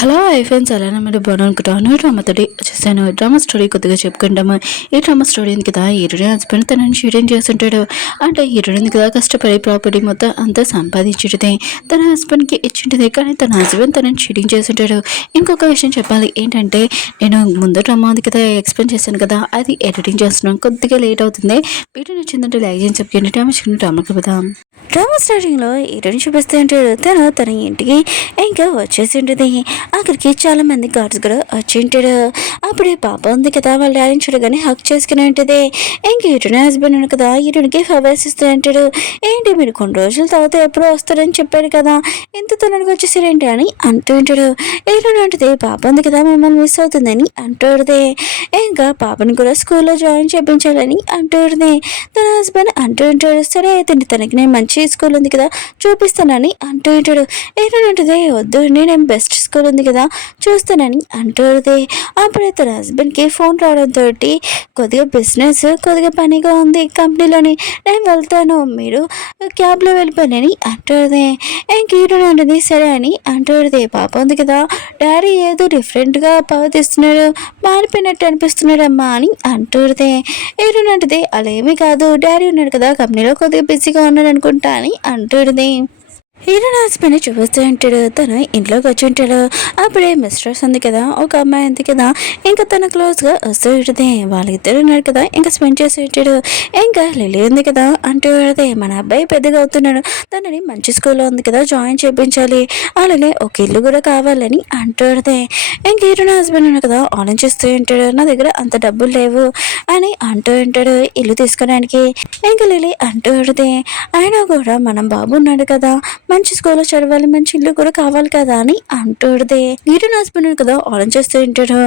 Hello friends అలానే మీరు బాగుంటాను డ్రామాతోటి వచ్చేసాను. డ్రామా స్టోరీ కొద్దిగా చెప్పుకుంటాము. ఈ డ్రామా స్టోరీ ఉంది కదా, హీరోని హస్బెండ్ తనని షూటింగ్ చేస్తుంటాడు. అంటే హీరోయిన్ ఉంది కదా, కష్టపడి ప్రాపర్టీ మొత్తం అంతా సంపాదించుంటుంది, తన హస్బెండ్కి ఇచ్చింటుంది. కానీ తన హస్బెండ్ తనని షూటింగ్ చేస్తుంటాడు. ఇంకొక విషయం చెప్పాలి ఏంటంటే, నేను ముందు డ్రామా ఉంది కదా ఎక్స్ప్లెయిన్ చేశాను కదా, అది ఎడిటింగ్ చేస్తున్నాను, కొద్దిగా లేట్ అవుతుంది. వీడియో నచ్చిందంటే లైక్ చేసి చెప్పండి. డ్రామాకి పోదాం. డ్రామా స్టార్టింగ్లో హీరోని చూపిస్తూ ఉంటాడు. తన ఇంటికి ఇంకా వచ్చేసి ఉంటుంది. అక్కడికి చాలా మంది గార్డ్స్ కూడా వచ్చి ఉంటాడు. అప్పుడే పాప ఉంది కదా, వాళ్ళ డాడీని చూడగానే హక్ చేసుకుని ఉంటుంది. ఇంక హీరోని హస్బెండ్ ఉంది కదా, హీరోనికి ఫవర్స్ ఇస్తూ ఉంటాడు. ఏంటి మీరు కొన్ని రోజుల తర్వాత ఎప్పుడు వస్తారని చెప్పాడు కదా, ఇంత తొందరగా వచ్చేసారేంటి అని అంటూ ఉంటాడు. హీరోని ఉంటుంది, పాప ఉంది కదా మిమ్మల్ని మిస్ అవుతుందని అంటూడదే. ఇంకా పాపని కూడా స్కూల్లో జాయిన్ చేయించాలని అంటూడదే. తన హస్బెండ్ అంటూ ఉంటాడు, సరే అయితే తనకి నేను మంచి స్కూల్ ఉంది కదా చూపిస్తానని అంటూ ఉంటాడు. ఏంటంటే వద్దు, నేను బెస్ట్ స్కూల్ ఉంది కదా చూస్తానని అంటుంది. అప్పుడే తన హస్బెండ్కి ఫోన్ రావడంతో కొద్దిగా బిజినెస్ కొద్దిగా పనిగా ఉంది కంపెనీలోని, నేను వెళ్తాను మీరు క్యాబ్లో వెళ్ళిపోయానని అంటుంది. ఇంకేటో ఉంటుంది సరే అని అంటుంది. పాప ఉంది కదా, డాడీ ఏదో డిఫరెంట్గా ప్రవర్తిస్తున్నాడు, మారిపోయినట్టు అనిపిస్తున్నాడమ్మా అని అంటుంది. ఏంటంటే అలా ఏమీ కాదు, డాడీ ఉన్నాడు కదా కంపెనీలో కొద్దిగా బిజీగా ఉన్నాడు అనుకుంటా అని అంటుంది. హీరో హస్బెండ్ చూపిస్తూ ఉంటాడు. తను ఇంట్లోకి వచ్చి ఉంటాడు. అప్పుడే మిస్ట్రెస్ ఉంది కదా, ఒక అమ్మాయి ఉంది కదా, ఇంకా తన క్లోజ్గా వస్తూ ఉంటుంది. వాళ్ళిద్దరు ఉన్నారు కదా, ఇంకా స్పెండ్ చేసి ఉంటాడు. ఇంకా లిలీ ఉంది కదా అంటూ ఉంటుంది, మన అబ్బాయి పెద్దగా అవుతున్నాడు, తనని మంచి స్కూల్లో ఉంది కదా జాయిన్ చేయించాలి, అలాగే ఒక ఇల్లు కూడా కావాలని అంటుంది. ఇంక హీరో హస్బెండ్ ఉన్నాడు కదా ఆలోచిస్తూ ఉంటాడు. నా దగ్గర అంత డబ్బులు లేవు అని అంటూ ఉంటాడు ఇల్లు తీసుకోవడానికి. ఇంకా లిలీ అంటూ ఉంటుంది, అయినా కూడా మనం బాబు ఉన్నాడు కదా, మంచి స్కూల్లో చదవాలి, మంచి ఇల్లు కూడా కావాలి కదా అని అంటూడదే. హీరోయిన్ హస్బెండ్ కదా ఆలోచిస్తూ ఉంటాడు.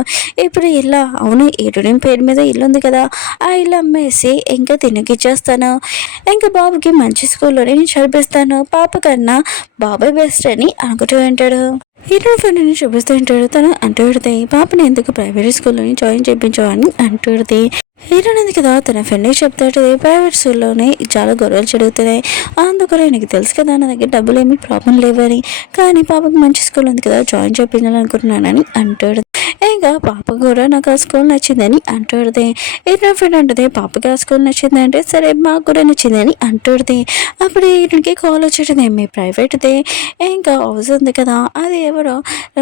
ఇప్పుడు ఇల్లా, అవును హీరోయిన్ పేరు మీద ఇల్లు ఉంది కదా, ఆ ఇల్లు అమ్మేసి ఇంకా తినకిచ్చేస్తాను, ఇంకా బాబుకి మంచి స్కూల్లోనే నేను చదివిస్తాను, పాప కన్నా బాబాయ్ బెస్ట్ అని అనుకుంటూ ఉంటాడు. హీరో ఫ్రెండ్ని చూపిస్తూ ఉంటాడు. తను అంటూడితే పాపని ఎందుకు ప్రైవేట్ స్కూల్లోని జాయిన్ చేయించావని అంటూడితే. హీరోయిన్ ఉంది కదా తన ఫ్రెండ్కి చెప్తాడు, ప్రైవేట్ స్కూల్లోనే చాలా గొడవలు జరుగుతున్నాయి, అందుకనే నీకు తెలుసు కదా నా దగ్గర డబ్బులు ఏమీ ప్రాబ్లం లేవని, కానీ పాపకి మంచి స్కూల్ ఉంది కదా జాయిన్ చేయించాలనుకుంటున్నానని అంటాడు. ఇంకా పాప కూడా నాకు ఆ స్కూల్ నచ్చిందని అంటాడుది. హీరోయిన్ ఫ్రెండ్ అంటుంది, పాపకి ఆ స్కూల్ నచ్చిందంటే సరే మాకు కూడా నచ్చిందని అంటాడుది. అప్పుడు హీరోయిన్కి కాల్ వచ్చేటది, మీ ప్రైవేట్ది ఇంకా హౌస్ ఉంది కదా అది ఎవరో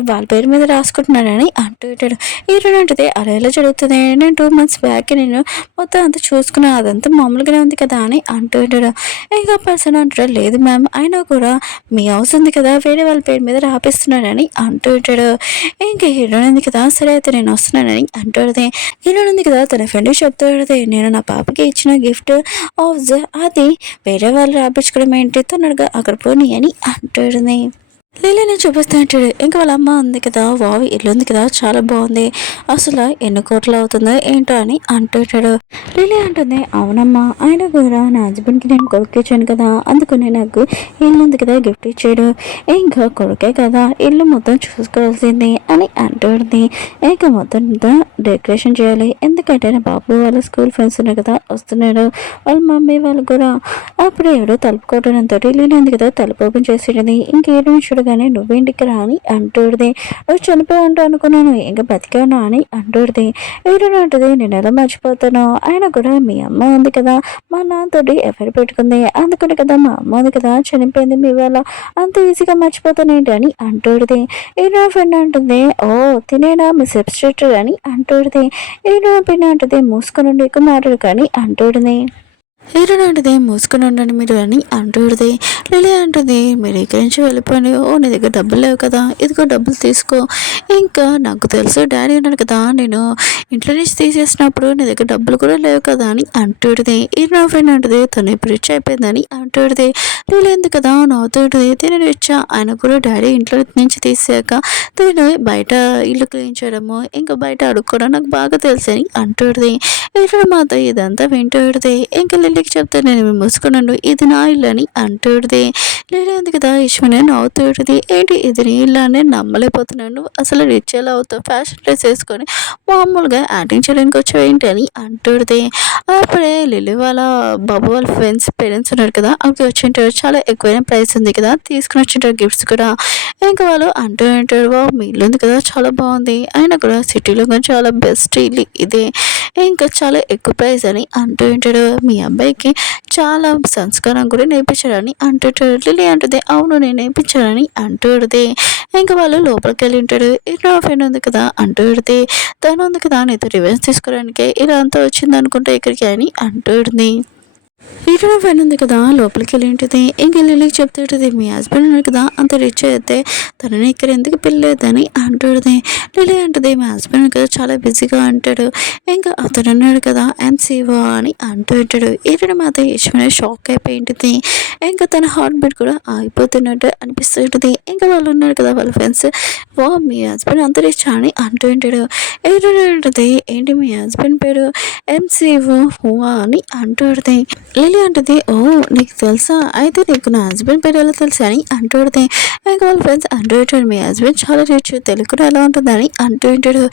వాళ్ళ పేరు మీద రాసుకుంటున్నాడని అంటూ ఉంటాడు. హీరోయిన్ అంటుంది, అలా ఎలా జరుగుతుంది, నేను 2 months బ్యాక్ నేను మొత్తం అంతా చూసుకున్నా, అదంతా మామూలుగానే ఉంది కదా అని అంటూ ఉంటాడు. ఇంకా పర్సన్ అంటాడు, లేదు మ్యామ్ అయినా కూడా మీ హౌస్ ఉంది కదా వేరే వాళ్ళ పేరు మీద రాపిస్తున్నాడని అంటూ ఉంటాడు. ఇంకా హీరోయిన్ ఉంది కదా, సరే అయితే నేను వస్తున్నానని అంటాడుదే. హీరోయిన్ ఉంది కదా తన ఫ్రెండ్కి చెప్తాడుదే, నేను నా పాపకి ఇచ్చిన గిఫ్ట్ హౌస్ అది వేరే వాళ్ళు రాపించుకోవడం ఏంటి, తొందరగా అక్కడ పోనీ అని అంటాడుదే. లీలని చూపిస్తూ ఉంటాడు. ఇంకా వాళ్ళ అమ్మ ఉంది కదా, వావ్ ఇల్లు ఉంది కదా చాలా బాగుంది, అసలు ఎన్ని కోట్లు అవుతుందో ఏంటో అని అంటుంటాడు. లీలి అంటుంది, అవునమ్మా ఆయన కూడా నా హస్బెండ్కి నేను కొడుకు ఇచ్చాను కదా, అందుకని నాకు ఇల్లు ఉంది కదా గిఫ్ట్ ఇచ్చాడు, ఇంకా కొడుకే కదా ఇల్లు మొత్తం చూసుకోవాల్సింది అని అంటుంది. ఇంకా మొత్తం డెకరేషన్ చేయాలి, ఎందుకంటే నా బాబు వాళ్ళ స్కూల్ ఫ్రెండ్స్ ఉన్నారు కదా వస్తున్నాడు, వాళ్ళ మమ్మీ వాళ్ళు కూడా. అప్పుడు ఎవడో తలుపు కొట్టడంతో లీలి ఉంది కదా తలుపు ఓపెన్ చేసేది. ఇంకేదో చూడగానే నువ్వేంటికి రా అని అంటూడిది. నువ్వు చనిపోయి ఉంటావు అనుకున్నాను, ఇంకా బతికాను అని అంటూడిది. వీడు అంటుంది, నేను ఎలా మర్చిపోతాను, ఆయన కూడా మీ అమ్మ ఉంది కదా మా నాన్నతోటి ఎవరు పెట్టుకుంది, అందుకని కదా మా అమ్మ ఉంది కదా చనిపోయింది, మీ వాళ్ళ అంత ఈజీగా మర్చిపోతాను ఏంటి అని అంటూడిది. ఈయన ఫ్రెండ్ అంటుంది, ఓ తినేనా మీ సబ్స్టిట్యూటర్ అని అంటూడిది. ఈయన పిన్న అంటుంది, మూసుకొని ఎక్కువ మాట్లాడు కానీ అంటూడిది. హీరోయిన్ అంటుంది, మూసుకొని ఉండండి మీరు అని అంటుంది. లిలీ అంటుంది, మీరు ఇక్కడి నుంచి వెళ్ళిపోయి, ఓ నీ దగ్గర డబ్బులు లేవు కదా ఇదిగో డబ్బులు తీసుకో, ఇంకా నాకు తెలుసు డాడీ ఉన్నాడు కదా నేను ఇంట్లో నుంచి తీసేసినప్పుడు నీ దగ్గర డబ్బులు కూడా లేవు కదా అని అంటుంది. హీరో ఫ్రెండ్ అంటుంది, తను ఇప్పుడు రిచ్ అయిపోయిందని అంటుంది. లిలీ ఎందుకు కదా నవ్వుతుంది, తిని రిచ్ ఆయన కూడా డాడీ ఇంట్లో నుంచి తీసాక తిని బయట ఇల్లు క్లీన్ చేయడము ఇంకా బయట అడుక్కోవడం నాకు బాగా తెలుసు అని అంటుంది. హీరో మాతో ఇదంతా వింటుంది. ఇంకా లిల్లీకి చెప్తే నేను మూసుకున్నాను ఇది నా ఇల్లు అని అంటూడిది. లిల్లీ ఉంది కదా ఈశ్వరి నవ్వుతూడిది. ఏంటి ఇది నీ ఇల్లు అని నమ్మలేకపోతున్నాను, అసలు రిచ్ ఎలా అవుతావు ఫ్యాషన్ డ్రెస్ వేసుకొని మామూలుగా యాక్టింగ్ చేయడానికి వచ్చావు ఏంటి అని అంటూడిది. అప్పుడే లిల్లీ వాళ్ళ బాబు వాళ్ళ ఫ్రెండ్స్ పేరెంట్స్ ఉన్నారు కదా అక్కడికి వచ్చింటారు. చాలా ఎక్కువైన ప్రైస్ ఉంది కదా తీసుకుని వచ్చింటారు గిఫ్ట్స్ కూడా. ఇంకా వాళ్ళు అంటూ ఉంటారు మీ ఇల్లు ఉంది కదా చాలా బాగుంది, అయినా కూడా సిటీలో కానీ చాలా బెస్ట్ ఇల్లు ఇదే, ఇంకా చాలా ఎక్కువ ప్రైస్ అని అంటూ ఉంటాడు. మీ అబ్బాయికి చాలా సంస్కారం కూడా నేర్పించాడని అంటుంటాడు. లిల్లీ అంటుంది అవును నేను నేర్పించానని అంటూడిది. ఇంకా వాళ్ళు లోపలికి వెళ్ళి ఉంటాడు. నా ఫ్రెండ్ ఉంది కదా అంటూడిది. తను ఉంది కదా నీతో రివెంజ్ తీసుకోవడానికి ఇలా అంతా వచ్చింది అనుకుంటే ఇక్కడికి అని అంటూడిది. ఈటన ఫ్రెండ్ ఉంది కదా లోపలికి వెళ్ళి ఉంటుంది. ఇంకా లిల్లీకి చెప్తుంటుంది మీ హస్బెండ్ ఉన్నారు కదా అంత రిచ్ అయితే తనని ఇక్కడ ఎందుకు పెళ్ళలేదని అంటుంది. లిల్లీ అంటుంది మీ హస్బెండ్ కదా చాలా బిజీగా అంటాడు, ఇంకా అతను అన్నాడు కదా ఎంసీఓ అని అంటూ ఉంటాడు. ఈటన మాత్రం ఈశ్వరి షాక్ అయిపోయింటుంది. ఇంకా తన హార్ట్ బీట్ కూడా ఆగిపోతున్నట్టు అనిపిస్తుంటుంది. ఇంకా వాళ్ళు ఉన్నారు కదా వాళ్ళ ఫ్రెండ్స్ మీ హస్బెండ్ అంత రిచ్ అని అంటూ ఉంటాడు. ఈటన అంటుంది ఏంటి మీ హస్బెండ్ పేరు ఎంసీఓ హువా అని అంటుంది. లిల్లీ అంటుంది ఓ నీకు తెలుసా, అయితే నీకు నా హస్బెండ్ పేరు ఎలా తెలుసా అని అంటూడితే. ఇంకా వాళ్ళ ఫ్రెండ్స్ అంటూ ఉంటాడు మీ హస్బెండ్ చాలా రిచ్ తెలుగులో ఎలా ఉంటుందని అంటూ ఉంటాడు.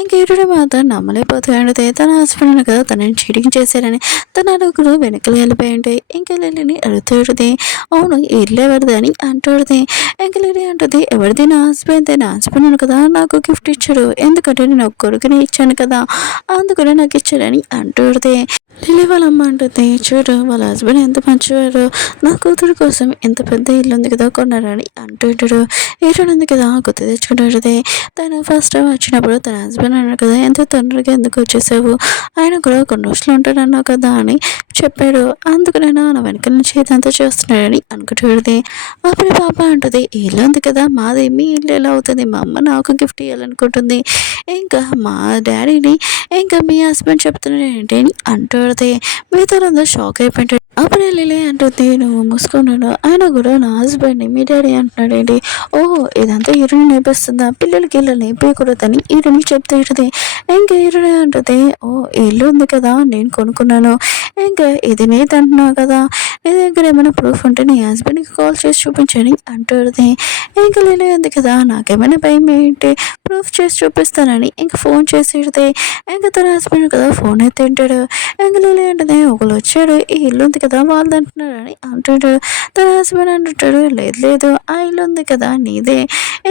ఇంకేటో మాత్రం నమ్మలేకపోతాడు. తన హస్బెండ్ కదా తనని చీటింగ్ చేశారని తన అడుగులు వెనకలు వెళ్ళిపోయి ఉంటాయి. ఇంకా లిల్లీని అడుగుతాడుది అవును ఇల్లు ఎవరిది అని అంటాడుది. ఇంకా లిల్లీ అంటుంది ఎవరిది నా హస్బెండ్ కదా నాకు గిఫ్ట్ ఇచ్చాడు, ఎందుకంటే నేను ఒక కొడుకుని ఇచ్చాను కదా అందుకనే నాకు ఇచ్చాడని అంటాడుది. లిల్లీ వాళ్ళ అమ్మ అంటుంది చూడు వాళ్ళ హస్బెండ్ ఎంత మంచివారు, నా కూతురు కోసం ఎంత పెద్ద ఇల్లు ఉంది కదా కొన్నారని అంటుంటాడు. ఏటాడు ఉంది కదా గుర్తు తెచ్చుకుంటాడు. తను ఫస్ట్ టైం వచ్చినప్పుడు తన హస్బెండ్ అన్నాడు కదా ఎంత తొందరగా ఎందుకు వచ్చేసావు, ఆయన కూడా కొన్ని రోజులు ఉంటాడన్నావు కదా అని చెప్పాడు, అందుకనైనా నా వెనకాల నుంచి ఇదంతా చేస్తున్నాడని అనుకుంటుంది. అప్పుడు పాప అంటుంది ఇల్లు ఉంది కదా మాది, మీ ఇల్లు ఎలా అవుతుంది, మా అమ్మ నాకు గిఫ్ట్ ఇవ్వాలనుకుంటుంది, ఇంకా మా డాడీని ఇంకా మీ హస్బెండ్ చెప్తున్నాడు ఏంటి అని అంటుంది. మిగతా అందరూ షాక్ అయిపోయింటాడు. అప్పుడే లిల్లీ అంటుంది నువ్వు మూసుకున్నాడు, ఆయన కూడా నా హస్బెండ్ని మీ డాడీ అంటున్నాడు ఏంటి, ఓహో ఇదంతా హీరోని నేర్పిస్తుందా, పిల్లలకి ఇలా నేర్పించకూడదని హీరోని చెప్తుంది. ఇంకా హీరోని అంటుంది ఓ ఇల్లు ఉంది కదా నేను కొనుక్కున్నాను, ఇంకా ఇది నీది అంటున్నావు కదా, నీ దగ్గర ఏమైనా ప్రూఫ్ ఉంటే నీ హస్బెండ్కి కాల్ చేసి చూపించని అంటుంది. ఇంకా లిల్లీ ఉంది కదా నాకేమైనా భయం ఏంటి, ప్రూఫ్ చేసి చూపిస్తానని ఇంకా ఫోన్ చేసేది. ఇంకా తన హస్బెండ్ కదా ఫోన్ అయితే తింటాడు. ఇంకా లిల్లీ అంటుంది ఒకళ్ళు వచ్చాడు ఈ ఇల్లు ఉంది కదా వాళ్ళు అంటున్నాడు అని అంటుంటాడు. తన హస్బెండ్ అంటుంటాడు లేదు లేదు ఆ ఇల్లు ఉంది కదా నీదే,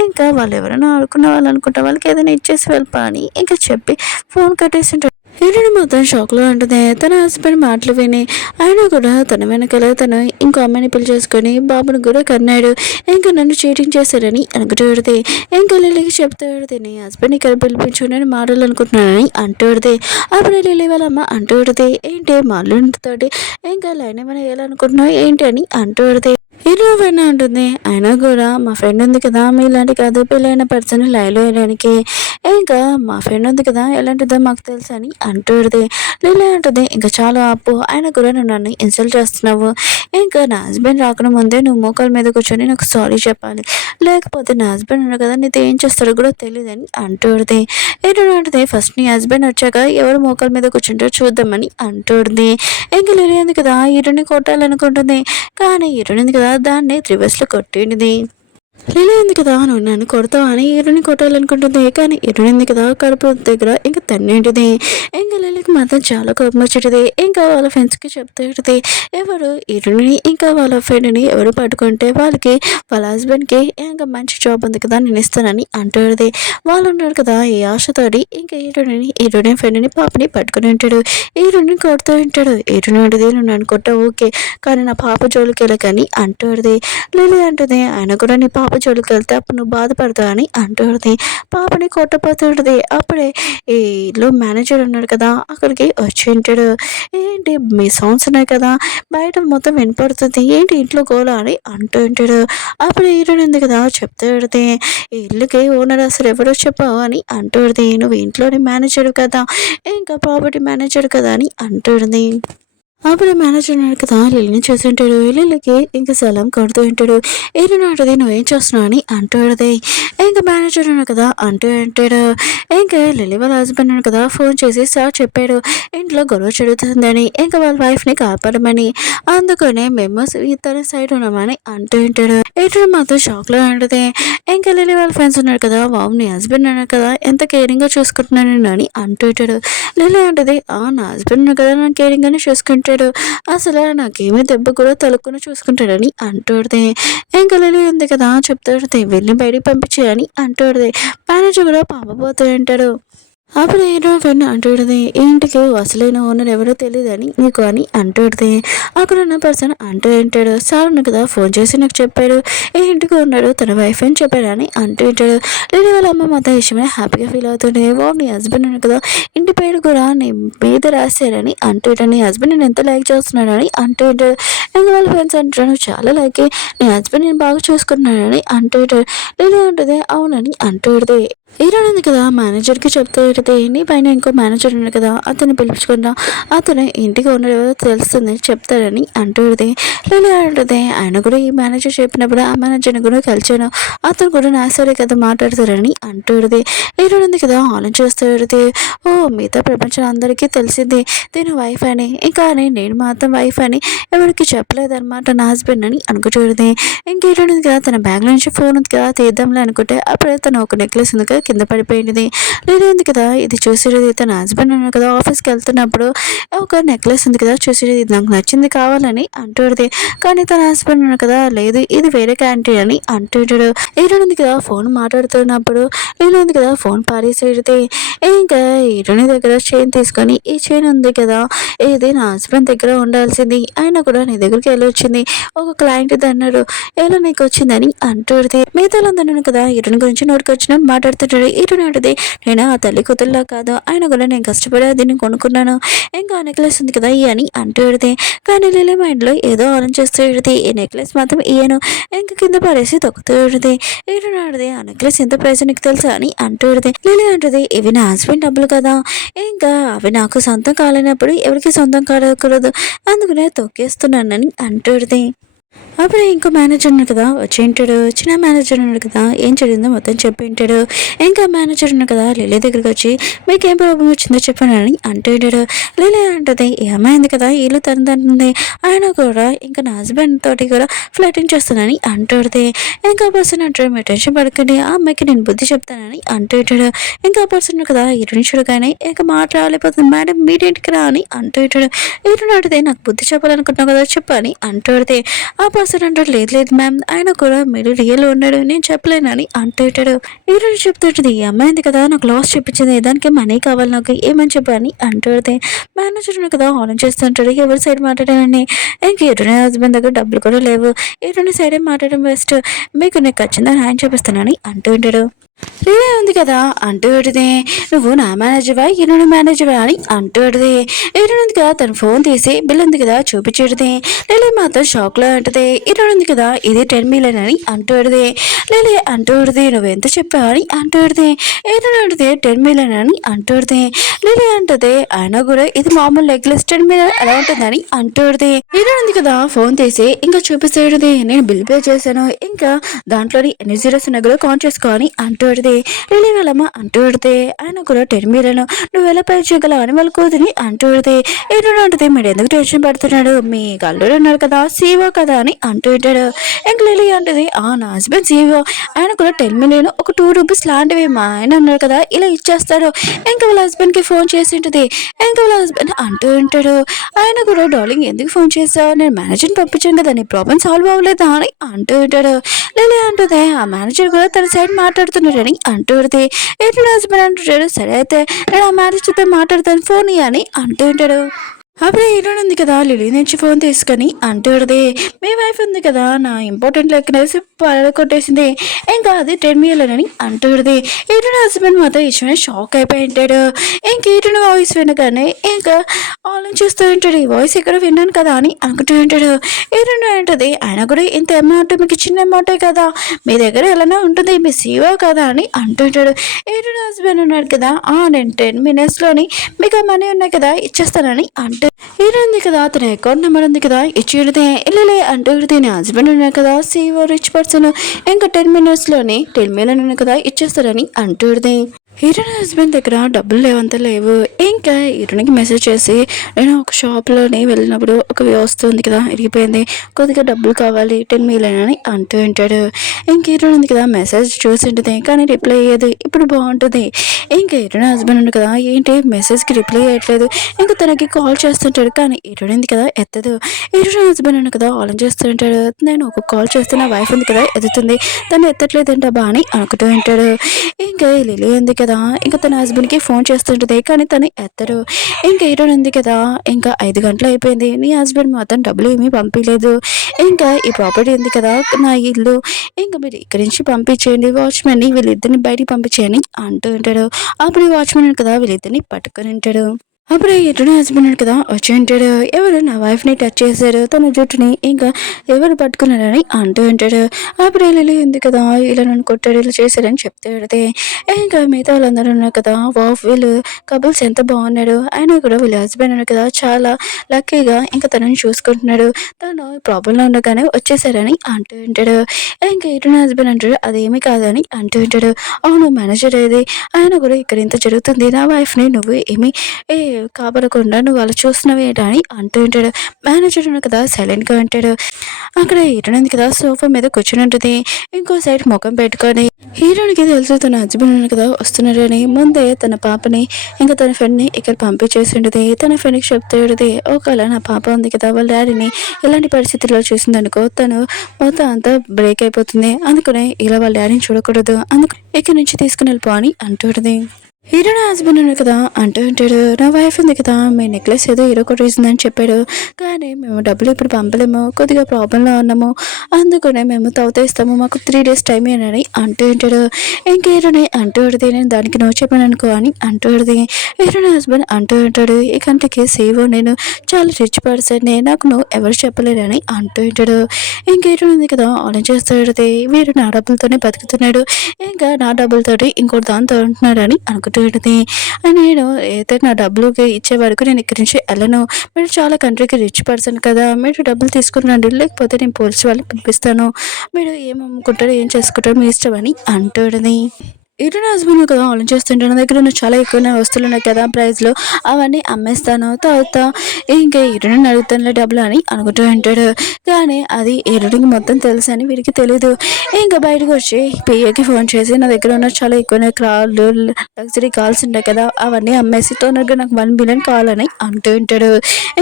ఇంకా వాళ్ళు ఎవరైనా ఆడుకున్న వాళ్ళు అనుకుంటా వాళ్ళకి ఏదైనా ఇచ్చేసి వెళ్ళిపా అని ఇంకా చెప్పి ఫోన్ కట్టేసి ఉంటాడు. హీరోని మొత్తం షాక్లో ఉంటుంది. తన హస్బెండ్ మాటలు విని ఆయన కూడా తన వెనకాల తను ఇంకో అమ్మాయిని పెళ్లి చేసుకొని బాబుని కూడా కన్నాడు, ఇంకా నన్ను చీటింగ్ చేశాడని అనుకుంటూడితే. ఇంకా లిల్లీకి చెప్తాడు నీ హస్బెండ్ ఇక్కడ పిలిపించు నేను మారాలనుకుంటున్నానని అంటూడితే. అప్పుడు లిల్లీ వాళ్ళ అమ్మ అంటూడితే ఏంటి మాల్లుతోటి ఇంకా లైన్ ఏమైనా వేయాలనుకుంటున్నావు ఏంటి అని అంటూడితే. హీరో ఫ్రెండ్ అంటుంది అయినా కూడా మా ఫ్రెండ్ ఉంది కదా మీలాంటి కాదు పెళ్ళైన పర్సన్ లైవ్లో వేయడానికి, ఇంకా మా ఫ్రెండ్ ఉంది కదా ఎలాంటిదో మాకు తెలుసు అని అంటుంది. లీలా అంటుంది ఇంకా చాలా ఆపు, ఆయన కూడా నువ్వు నన్ను ఇన్సల్ట్ చేస్తున్నావు, ఇంకా నా హస్బెండ్ రాకుండా ముందే నువ్వు మోకాల మీద కూర్చొని నాకు సారీ చెప్పాలి, లేకపోతే నా హస్బెండ్ ఉన్నాడు కదా నీతో ఏం చేస్తాడో కూడా తెలియదని అంటుంది. ఏంటంటే ఫస్ట్ నీ హస్బెండ్ వచ్చాక ఎవరు మోకాల మీద కూర్చుంటారో చూద్దామని అంటుంది. ఇంకా లేదు కదా హీరోని కొట్టాలనుకుంటుంది, కానీ హీరోని కదా దాన్ని రివర్స్లో కొట్టింది. లీలా ఉంది కదా నువ్వు నన్ను కొడతావు అని హీరోని కొట్టాలనుకుంటుంది, కానీ హీరోని కదా కడుపు దగ్గర ఇంకా తన్నింటిది. ఇంకా లీలకి మాత్రం చాలా కోపం వచ్చేటిది. ఇంకా వాళ్ళ ఫ్రెండ్స్కి చెప్తుంది ఎవరు హీరోని ఇంకా వాళ్ళ ఫ్రెండ్ని ఎవరు పట్టుకుంటే వాళ్ళకి వాళ్ళ హస్బెండ్కి ఇంకా మంచి జాబ్ ఉంది కదా నేను ఇస్తానని అంటుంది. వాళ్ళు ఉన్నారు కదా ఈ ఆశతోటి ఇంకా హీరోని ఫ్రెండ్ని పాపని పట్టుకుని ఉంటాడు. హీరోని కొడుతూ ఉంటాడు. హీరోని ఉంటుంది నువ్వు నన్ను కొట్టావు ఓకే, కానీ నా పాప జోలికి వెళ్ళకని అంటుంది. లీలా అంటుంది ఆయన కూడా నీ పాప జోలికి వెళ్తే అప్పుడు నువ్వు బాధపడతావు అని అంటుంది. పాపని కొట్టపోతుంటుంది. అప్పుడే ఈ ఇల్లు మేనేజర్ ఉన్నాడు కదా అక్కడికి వచ్చి ఉంటాడు. ఏంటి మీ సౌండ్స్ ఉన్నాయి కదా బయట మొత్తం వినపడుతుంది ఏంటి ఇంట్లో గోల అని అంటూ ఉంటాడు. అప్పుడు హీరోయిన్ ఉంది కదా చెప్తాడు ఈ ఇల్లుకి ఓనర్ అసలు ఎవరో చెప్పావు అని అంటుంది. నువ్వు ఇంట్లోని మేనేజర్ కదా ఇంకా ప్రాపర్టీ మేనేజర్ కదా అని అంటుంది. అప్పుడు మేనేజర్ ఉన్నాడు కదా లిల్లీని చూసి ఉంటాడు. లిల్లీకి ఇంకా సలాం కొడుతూ ఉంటాడు. ఏదైనా అంటది నువ్వేం చేస్తున్నావు అని అంటాడుది. ఇంకా మేనేజర్ ఉన్నాడు కదా అంటూ అంటాడు. ఇంకా లిల్లీ వాళ్ళ హస్బెండ్ ఉన్నాడు కదా ఫోన్ చేసి సార్ చెప్పాడు ఇంట్లో గొడవ జరుగుతుందని, ఇంకా వాళ్ళ వైఫ్ని కాపాడమని, అందుకనే మేము ఇతర సైడ్ ఉన్నామని అంటూ ఉంటాడు. ఇటు మాత్రం షాక్లో ఉంటుంది. ఇంకా లిల్లీ వాళ్ళ ఫ్రెండ్స్ ఉన్నారు కదా, వావ్ నీ హస్బెండ్ అన్నారు కదా ఎంత కేరింగ్గా చూసుకుంటున్నాను అని అంటూ ఉంటాడు. లిల్లీ అంటది నా హస్బెండ్ ఉన్నారు కదా నన్ను కేరింగ్గానే చూసుకుంటాడు, అసలు నాకేమీ దెబ్బ కూడా తలుక్కుని చూసుకుంటాడని అంటూడితే. ఇంకా లిల్లీ ఉంది కదా చెప్తాడు వెళ్ళి బయటికి పంపించేయని అంటూడిది. మేనేజర్ కూడా పంపబోతూ ఉంటాడు. అప్పుడు ఏదో ఫ్రెండ్ అంటూడిది ఇంటికి అసలైన ఓనర్ ఎవరో తెలియదని నీకు అని అంటూడిది. అక్కడ ఉన్న పర్సన్ అంటూ ఉంటాడు సార్ ఉన్న కదా ఫోన్ చేసి నాకు చెప్పాడు ఏ ఇంటికి ఉన్నాడు తన వైఫ్ అని చెప్పాడని అంటూ ఉంటాడు. లేని వాళ్ళ అమ్మ మొత్తం విషయమే హ్యాపీగా ఫీల్ అవుతుండే. నీ హస్బెండ్ ఉన్నాడు కదా ఇంటి పేరు కూడా నీ మీద రాశారని అంటూ ఉంటాడు. నీ హస్బెండ్ నేను ఎంత లైక్ చేస్తున్నాడని అంటూ ఉంటాడు. ఇంకా వాళ్ళ ఫ్రెండ్స్ అంటాడు చాలా లైక్ నీ హస్బెండ్ నేను బాగా చూసుకున్నాడని అంటూ ఉంటాడు. లేని ఉంటుంది అవునని అంటూ ఉంటుంది. హీరోయిన్ ఉంది కదా మేనేజర్కి చెప్తూ ఉంటుంది నీ పైన ఇంకో మేనేజర్ ఉన్నాడు కదా అతన్ని పిలుచుకున్నా అతను ఇంటికి ఓనర్ తెలుస్తుంది చెప్తాడని అంటుంది. లేదు అంటుంది ఆయన కూడా ఈ మేనేజర్ చెప్పినప్పుడు ఆ మేనేజర్ని కూడా కలిచాను అతను కూడా నా సరే కదా మాట్లాడతారని అంటుంది. హీరోయిన్ ఉంది కదా ఆలోచిస్తుంది ఓ మిగతా ప్రపంచం అందరికీ తెలిసింది దీని వైఫ్ అని, ఇంకా నేను మాత్రం వైఫ్ అని ఎవరికి చెప్పలేదన్నమాట నా హస్బెండ్ అని అనుకుంటుంది. ఇంక హీరోయిన్ ఉంది కదా తన బ్యాగ్ నుంచి ఫోన్ ఉంది కదా తీద్దాంలే అనుకుంటే అప్పుడే తను ఒక నెక్లెస్ ఉంది కదా కింద పడిపోయింది. లేదు ఉంది కదా ఇది చూసేది తన హస్బెండ్ ఉన్నాడు కదా ఆఫీస్కి వెళ్తున్నప్పుడు ఒక నెక్లెస్ ఉంది కదా చూసేది ఇది నాకు నచ్చింది కావాలని అంటుంది. కానీ తన హస్బెండ్ ఉన్నాడు కదా లేదు ఇది వేరే క్యాంటీన్ అని అంటుంటాడు. హీరోయిన్ ఉంది కదా ఫోన్ మాట్లాడుతున్నప్పుడు నేను ఉంది కదా ఫోన్ పారేసేది. ఇంకా హీరోయిన్ దగ్గర చైన్ తీసుకొని ఈ చైన్ ఉంది కదా ఇది నా హస్బెండ్ దగ్గర ఉండాల్సింది అయినా కూడా నీ దగ్గరికి వెళ్ళి వచ్చింది ఒక క్లయింట్ అన్నాడు ఎలా నీకు వచ్చిందని అంటుంది. మిగతా అందరూ కదా హీరోయిన్ గురించి నోటికి వచ్చినట్టు మాట్లాడుతుంటాడు. హీరోయిన్ అంటది నేను ఆ తల్లి కూతురులా కాదు ఆయన కూడా నేను కష్టపడి దీన్ని కొనుక్కున్నాను ఇంకా నెక్లెస్ ఉంది కదా అని అంటుంది. కానీ లిల్లీ మైండ్లో ఏదో ఆలోచిస్తూ ఉంటుంది ఈ నెక్లెస్ మాత్రం ఇయ్యను ఇంకా కింద పడేసి తొక్కుతూ ఉంటుంది. హీరోయిన్ అంటది ఆ నెక్లెస్ ఎంత ప్రైస్ నీకు తెలుసా అని అంటుంది. లిల్లీ అంటది ఇవి నా హస్బెండ్ డబ్బులు కదా ఇంకా అవి నాకు సొంతం కాలేనప్పుడు ఎవరికి సొంతం కాకూడదు అందుకనే తొక్కేస్తున్నానని అంటుంది. అప్పుడు ఇంకో మేనేజర్ ఉన్నాడు కదా వచ్చేంటాడు. చిన్న మేనేజర్ ఉన్నాడు కదా ఏం జరిగిందో మొత్తం చెప్పింటాడు. ఇంకా మేనేజర్ ఉన్నాడు కదా లిల్లీ దగ్గరికి వచ్చి మీకేం ప్రాబ్లం వచ్చిందో చెప్పానని అంటుంటాడు. లిల్లీ అంటది ఈ అమ్మాయి ఉంది కదా ఇల్లు తనదంటుంది ఆయన కూడా ఇంకా నా హస్బెండ్ తోటి కూడా ఫ్లర్టింగ్ చేస్తానని అంటుంది. ఇంకా పర్సన్ అంటాడు మీరు టెన్షన్ పడకండి ఆ అమ్మాయికి నేను బుద్ధి చెప్తానని అంటుంటాడు. ఇంకా పర్సన్ కదా ఇరుని చూడగానే ఇంకా మాట రాలేకపోతుంది మేడం మీరేంటికి రా అని అంటుంటాడు. ఇరుని అడితే నాకు బుద్ధి చెప్పాలనుకుంటున్నావు కదా చెప్పని అంటుంది. ఆ పర్సన్ అంటాడు లేదు లేదు మ్యామ్ ఆయన కూడా మీరు రియల్ ఉన్నాడు నేను చెప్పలేనని అంటుంటాడు. ఈ రోజు చెప్తుంటుంది ఈ అమ్మాయింది కదా నాకు లాస్ చెప్పించింది దానికి మనీ కావాలి నాకు ఏమని చెప్పని అంటుంది. మేనేజర్ కదా ఆన్ చేస్తుంటాడు ఎవరి సైడ్ మాట్లాడానని ఇంక ఎరుని హస్బెండ్ దగ్గర డబ్బులు కూడా లేవు ఎరుని సైడే మాట్లాడడం బెస్ట్ మీకు నేను ఖచ్చితంగా హ్యాండ్ చూపిస్తానని అంటుంటాడు. రిలే ఉంది కదా అంటూడిది నువ్వు నా మేనేజర్వా ఈరోజు మేనేజర్వా అని అంటూడిది. ఈరోజు ఉంది కదా తన ఫోన్ తీసి బిల్ ఉంది కదా చూపించేది. లిలీ మాత్రం షాక్లో అంటది ఈరోజు ఉంది కదా ఇది 10 మిలియన్ అని అంటూడిది. లిలీ అంటూడిది నువ్వు ఎంత చెప్పావు అని అంటూడిది. ఈరోజు అంటది 10 మిలియన్ అని అంటూడిది. లిలీ అంటది అయినా కూడా ఇది మామూలు నెక్లెస్ 10 మిలియన్ ఎలా ఉంటుందని అంటూడిది. ఈరోజు ఉంది కదా ఫోన్ తీసి ఇంకా చూపిస్తేది నేను బిల్ పే చేశాను ఇంకా దాంట్లోని ఎన్ని జీరోస్ ఉన్నా కూడా కౌంట్ చేసుకోని అంటూడిది. లిలీ వాళ్ళమ్మ అంటూడితే ఆయన కూడా 10 మిలియన్ నువ్వు ఎలా పే చేయగలవు అని వాళ్ళ కూతుని అంటూడితే ఏంటో అంటుంది మీరు ఎందుకు టెన్షన్ పడుతున్నాడు మీ గల్లుడు ఉన్నారు కదా సీఓ కదా అని అంటుంటాడు. ఇంక లిలీ అంటుంది నా హస్బెండ్ సీఓ ఆయన కూడా 10 మిలియన్ ఒక 2 రూపీస్ లాంటివి మా ఆయన ఉన్నారు కదా ఇలా ఇచ్చేస్తాడు. ఇంకా వాళ్ళ హస్బెండ్కి ఫోన్ చేసి ఉంటుంది. ఇంకా వాళ్ళ హస్బెండ్ అంటూ ఉంటాడు ఆయన కూడా డార్లింగ్ ఎందుకు ఫోన్ చేస్తావు నేను మేనేజర్ని పంపించాను కదా నీ ప్రాబ్లం సాల్వ్ అవ్వలేదా అని అంటూ ఉంటాడు. లిలీ అంటుంది ఆ మేనేజర్ కూడా తన సైడ్ మాట్లాడుతున్నాడని అంటుంది. ఏంటి హస్బెండ్ అంటుంటాడు సరే అయితే నేను ఆ మేనేజర్తో మాట్లాడతాను ఫోన్ అని అంటూ ఉంటాడు. అప్పుడు హీరోయిన్ ఉంది కదా లిలీ నుంచి ఫోన్ తీసుకొని అంటూడది మీ వైఫ్ ఉంది కదా నా ఇంపార్టెంట్ లెక్కనేసి కొట్టేసింది ఇంకా అది 10 మిలియన్ అని అంటూడది. హీరోయిన్ హస్బెండ్ మాత్రం ఇష్టమైన షాక్ అయిపోయి ఉంటాడు. ఇంక హీరోయిన్ వాయిస్ వినగానే ఇంకా ఆలోచిస్తూ ఉంటాడు ఈ వాయిస్ ఇక్కడ విన్నాను కదా అని అనుకుంటూ ఉంటాడు. హీరోయిన్ ఏంటది ఆయన కూడా ఇంత అమౌంట్ మీకు చిన్న అమౌంటే కదా మీ దగ్గర ఎలానే ఉంటుంది మీ సీఓ కదా అని అంటుంటాడు. హీరోయిన్ హస్బెండ్ ఉన్నాడు కదా నేను 10 మినిట్స్లోని మీకు ఆ మనీ ఉన్నాయి కదా ఇచ్చేస్తానని అంటూ హీరో ఉంది కదా, అతని అకౌంట్ నెంబర్ ఉంది కదా, ఇచ్చి ఇడితే ఇల్లలే అంటూ ఇడితే నీ హస్బెండ్ ఉన్నారు కదా సీఓ రిచ్ పర్సన్, ఇంకా 10 minutes $10 million ఉన్నాయి కదా ఇచ్చేస్తారని అంటూ ఇడితే హీరోయిన్ హస్బెండ్ దగ్గర డబ్బులు లేవంత లేవు. ఇంకా హీరోయిన్కి మెసేజ్ చేసి నేను ఒక షాప్లోని వెళ్ళినప్పుడు ఒక వ్యవస్థ ఉంది కదా ఇరిగిపోయింది, కొద్దిగా డబ్బులు కావాలి 10 million అని అంటూ ఉంటాడు. ఇంక హీరోయిన్ ఉంది కదా మెసేజ్ చూసి ఉంటుంది కానీ రిప్లై అయ్యేది. ఇప్పుడు బాగుంటుంది. ఇంకా హీరోయిన్ హస్బెండ్ ఉంది కదా ఏంటి మెసేజ్కి రిప్లై అయ్యట్లేదు, ఇంకా తనకి కాల్ చేస్తుంటాడు కానీ హీరోయిన్ ఉంది కదా ఎత్తదు. హీరోయిన్ హస్బెండ్ ఉంది కదా ఆలోచన చేస్తుంటాడు, నేను ఒక కాల్ చేస్తే నా వైఫ్ ఉంది కదా ఎత్తుతుంది, తను ఎత్తట్లేదు ఏంటబ్బా అని అనుకుంటూ ఉంటాడు. ఇంకా లిలీ ఉంది కదా ఇంకా తన హస్బెండ్కి ఫోన్ చేస్తుంటుంది కానీ తను ఎత్తరు. ఇంకా హీరోయిన్ ఉంది కదా ఇంకా 5 గంటలు అయిపోయింది, నీ హస్బెండ్ మాత్రం డబ్బులు ఏమీ పంపించలేదు, ఇంకా ఈ ప్రాపర్టీ ఉంది కదా నా ఇల్లు, ఇంకా మీరు ఇక్కడి నుంచి పంపించేయండి వాచ్మెన్ని, వీళ్ళిద్దరిని బయటికి పంపించేయని అంటూ ఉంటాడు. అప్పుడు వాచ్మెన్ కదా వీళ్ళిద్దరిని పట్టుకొని ఉంటాడు. అప్పుడు ఎటున హస్బెండ్ కదా వచ్చి ఉంటాడు, ఎవరు నా వైఫ్ని టచ్ చేశారు తన జుట్టుని, ఇంకా ఎవరు పట్టుకున్నారని అంటూ ఉంటాడు. అప్పుడు లిలీ ఉంది కదా ఇలా నన్ను కొట్టాడు ఇలా చేశారని చెప్తే పెడితే ఇంకా మిగతా వాళ్ళందరూ ఉన్నారు కదా వాఫ్ వీళ్ళు కపుల్స్ ఎంత బాగున్నాడు, అయినా కూడా వీళ్ళ హస్బెండ్ ఉన్నారు కదా చాలా లక్కీగా ఇంకా తనని చూసుకుంటున్నాడు, తను ప్రాబ్లంలో ఉండగానే వచ్చేసారని అంటూ ఉంటాడు. ఇంకా ఎటున హస్బెండ్ అంటాడు అదేమీ కాదని అంటూ ఉంటాడు. అవును మేనేజర్ ఏది, ఆయన కూడా ఇక్కడ ఇంత జరుగుతుంది, నా వైఫ్ని నువ్వు ఏమి కాపాడకుండా నువ్వు అలా చూస్తున్నావేంటి అని అంటూ ఉంటాడు. మేనేజర్ కదా సైలెంట్గా ఉంటాడు. అక్కడ హీరోయిన్ కదా సోఫా మీద కూర్చుని ఉంటుంది, ఇంకో సైడ్ ముఖం పెట్టుకొని హీరోయిన్కి తెలుసు తన హస్బెండ్ కదా వస్తున్నాడని ముందే తన పాపని ఇంకా తన ఫ్రెండ్ని ఇక్కడ పంపించేసి ఉంటుంది. తన ఫ్రెండ్కి చెప్తే ఉంటుంది ఒకవేళ నా పాప ఉంది కదా వాళ్ళ డాడీని ఇలాంటి పరిస్థితుల్లో చూసిందనుకో తను మొత్తం అంతా బ్రేక్ అయిపోతుంది, అందుకనే ఇలా వాళ్ళ డాడీని చూడకూడదు, అందుకు ఇక్కడి నుంచి తీసుకుని వెళ్ళిపో అని అంటుంది. హీరోయిన్ హస్బెండ్ ఉన్నాడు కదా అంటూ ఉంటాడు, నా వైఫ్ ఉంది కదా మీ నెక్లెస్ ఏదో హీరో కొట్టేసిందని చెప్పాడు కానీ మేము డబ్బులు ఇప్పుడు పంపలేము, కొద్దిగా ప్రాబ్లంలో ఉన్నాము, అందుకనే మేము తవ్వుతేస్తాము, మాకు 3 days టైం అని అంటూ ఉంటాడు. ఇంక హీరోని అంటూ ఉంటుంది నేను దానికి నో చెప్పాను అనుకో అని అంటూ ఉంటుంది. హీరోయిన్ హస్బెండ్ అంటూ ఉంటాడు ఈ కంటికి సేవో నేను చాలా రిచ్ పర్సన్, నాకు నువ్వు ఎవరు చెప్పలేరని అంటూ ఉంటాడు. ఇంక హీరోయిన్ ఉంది కదా ఆలోచిస్తూ ఉంటుంది వీడు నా డబ్బులతోనే బతుకుతున్నాడు, ఇంకా నా డబ్బులతోటి ఇంకోటి దాంతో ఉంటున్నాడు అని అనుకుంటుంది. నేను అయితే నా డబ్బులుకి ఇచ్చే వరకు నేను ఇక్కడి నుంచి వెళ్ళను, మీరు చాలా కంట్రీకి రిచ్ పర్సన్ కదా, మీరు డబ్బులు తీసుకున్నాండి లేకపోతే నేను పోలీసు వాళ్ళని పిలిపిస్తాను, మీరు ఏం అమ్ముకుంటారో ఏం చేసుకుంటారో మీ ఇష్టం అని అంటుంది. హీరోయిన్ హస్బెండ్ కదా ఆలోచిస్తుంటే నా దగ్గర ఉన్న చాలా ఎక్కువ వస్తువులు ఉన్నాయి కదా ప్రైస్లో అవన్నీ అమ్మేస్తాను, తర్వాత ఇంకా హీరోయిన్ అడుగుతానులే డబ్బులు అని అనుకుంటూ ఉంటాడు. కానీ అది హీరోయిన్కి మొత్తం తెలుసు అని వీడికి తెలీదు. ఇంకా బయటకు వచ్చి పిఏకి ఫోన్ చేసి నా దగ్గర ఉన్న చాలా ఎక్కువ కార్లు లగ్జరీ కార్స్ ఉంటాయి కదా అవన్నీ అమ్మేసి తొందరగా నాకు 1 billion కావాలని అంటూ ఉంటాడు.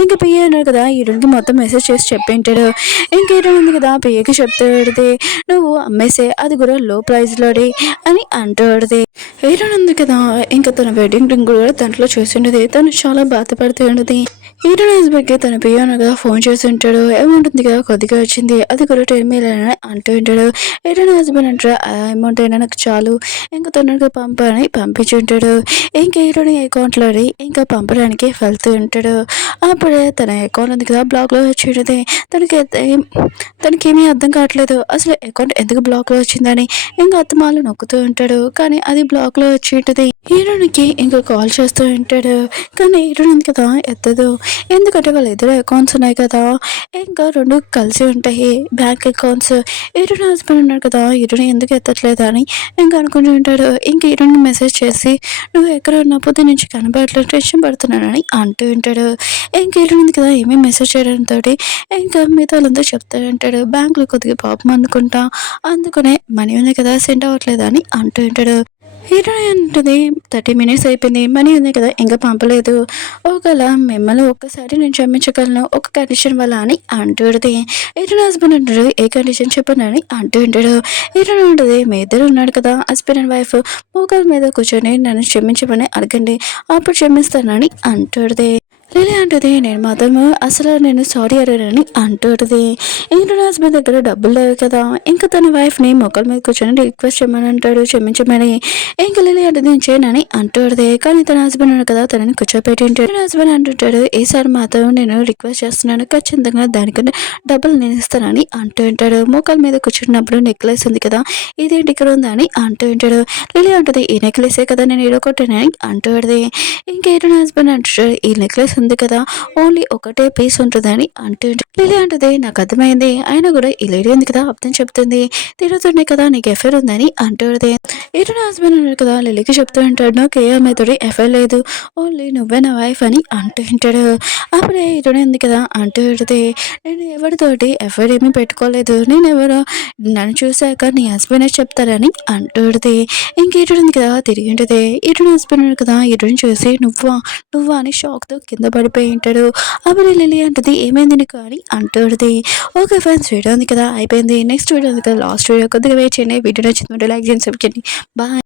ఇంకా పిఏ అన్నాడు కదా హీరోయిన్కి మొత్తం మెసేజ్ చేసి చెప్పి ఉంటాడు. ఇంకా హీరోయిన్ ఉంది కదా పిఏకి చెప్తూ పెడితే నువ్వు అమ్మేసే అది కూడా లో ప్రైస్లోడి అని అంటూ హీరోయిన్ ఉంది కదా ఇంకా తన వెడ్డింగ్ రింగ్ కూడా దాంట్లో చూసి ఉండేది, తను చాలా బాధపడుతూ ఉండేది. హీరోయిన్ హస్బెండ్కి తన పియానో కదా ఫోన్ చేసి ఉంటాడు, అమౌంట్ ఉంది కదా కొద్దిగా వచ్చింది అది కూడా 10 million అని అంటూ ఉంటాడు. హీరోయిన్ హస్బెండ్ అంటారు ఆ అమౌంట్ అయినా నాకు చాలు ఇంకా తొందరగా పంపని పంపించి ఉంటాడు. ఇంకా హీరోయిన్ అకౌంట్లో ఇంకా పంపడానికి వెళ్తూ ఉంటాడు. అప్పుడే తన అకౌంట్ ఉంది కదా బ్లాక్లో వచ్చి ఉంటుంది. తనకేమీ అర్థం కావట్లేదు అసలు అకౌంట్ ఎందుకు బ్లాక్లో వచ్చిందని, ఇంకా అత్తమాలు నొక్కుతూ ఉంటాడు కానీ అది బ్లాక్లో వచ్చి ఉంటుంది. హీరోయిన్కి ఇంకా కాల్ చేస్తూ ఉంటాడు కానీ హీరోయిన్ కదా ఎత్తదు, ఎందుకంటే వాళ్ళ ఇద్దరు అకౌంట్స్ ఉన్నాయి కదా ఇంకా 2 కలిసి ఉంటాయి బ్యాంక్ అకౌంట్స్. హీరోయిన్ హస్బెండ్ ఉన్నాడు కదా హీరోయిన్ ఎందుకు ఎత్తట్లేదు అని ఇంకా అనుకుంటూ ఉంటాడు. ఇంకా హీరోయిన్కి మెసేజ్ చేసి నువ్వు ఎక్కడ ఉన్న పొద్దు నుంచి కనబడట్లేదు టెన్షన్ పడుతున్నానని అంటూ ఉంటాడు. ఇంకా హీరోయిన్ కదా ఏమీ మెసేజ్ చేయడంతో ఇంకా మిగతా వాళ్ళంతా చెప్తూ ఉంటాడు బ్యాంకులో కొద్దిగా పాపం అనుకుంటా అందుకనే మనీ ఉంది కదా సెండ్ అవ్వట్లేదు అని అంటూ ఉంటాడు. హీరోయిన్ ఉంటుంది 30 minutes అయిపోయింది, మనీ ఉంది కదా ఇంకా పంపలేదు, ఒకవేళ మిమ్మల్ని ఒక్కసారి నేను క్షమించగలను ఒక కండిషన్ వల్ల అని అంటుంది. హీరోయిన్ హస్బెండ్ ఉంటాడు ఏ కండిషన్ చెప్పను అని అంటూ ఉంటాడు. హీరోయిన్ ఉంటుంది మీ ఇద్దరు ఉన్నాడు కదా హస్బెండ్ అండ్ వైఫ్ మోకాల మీద కూర్చొని నన్ను క్షమించమని అడగండి అప్పుడు క్షమిస్తానని అంటుంది. లిలీ అంటుంది నేను మాత్రం అసలు నేను సారీ అడిగానని అంటుంది. ఇంకా హస్బెండ్ దగ్గర డబ్బులు లేవు కదా ఇంకా తన వైఫ్ని మొక్కల మీద కూర్చొని రిక్వెస్ట్ చేయమని అంటాడు క్షమించమని. ఇంకా లిలీ అంటే నేను చేయనని అంటుంది కానీ తన హస్బెండ్ ఉన్నాడు కదా తనని కూర్చోపెట్టి ఉంటాడు. హస్బెండ్ అంటుంటాడు ఈసారి మాత్రం నేను రిక్వెస్ట్ చేస్తున్నాను ఖచ్చితంగా దానికన్నా డబ్బులు నేను ఇస్తానని అంటూ ఉంటాడు. మోకాల మీద కూర్చున్నప్పుడు నెక్లెస్ ఉంది కదా ఇదేంటి ఇక్కడ ఉందా అని అంటూ ఉంటాడు. లిలీ అంటుంది ఈ నెక్లెసే కదా నేను ఇడగొట్టానని అంటుంది. ఇంకా హస్బెండ్ అంటాడు ఈ నెక్లెస్ ఉంది కదా, ఓన్లీ ఒకటే పీస్ ఉంటుందని అంటూ లిలీ అంటది. నాకు అర్థమైంది, అయినా కూడా ఈ లేడీ ఉంది కదా అర్థం చెప్తుంది, తిరుగుతుండే కదా నీకు ఎఫ్ఐఆర్ ఉందని అంటుంది. ఇటు నా హస్బెండ్ ఉన్నాడు కదా లిలీకి చెప్తూ ఉంటాడు, నాకు ఏ అమ్మాయితోటి ఎఫ్ఐఆర్ లేదు, ఓన్లీ నువ్వే నా వైఫ్ అని అంటూ ఉంటాడు. అప్పుడే ఇటునే ఉంది కదా అంటూ ఉంటుంది, నేను ఎవరితోటి ఎఫ్ఐఆర్ ఏమీ పెట్టుకోలేదు, నేను ఎవరో నన్ను చూశాక నీ హస్బెండే చెప్తారని అంటుంది. ఇంకేటు ఉంది కదా తిరిగి ఉంటుంది. ఇటు హస్బెండ్ ఉన్నాడు కదా ఇటుని చూసి నువ్వా నువ్వా అని షాక్తో కింద పడిపోయి ఉంటాడు. అప్పుడు లిలీ అంటది, ఏమైంది నీకు అని అంటుంది. ఓకే ఫ్రెండ్స్, వీడియో ఉంది కదా అయిపోయింది. నెక్స్ట్ వీడియో ఉంది కదా లాస్ట్ వీడియో కొద్దిగా వెయిట్ చేయండి. వీడియో నచ్చిందంటే లైక్ చేయండి, సబ్స్క్రైబ్ చేయండి. బాయ్.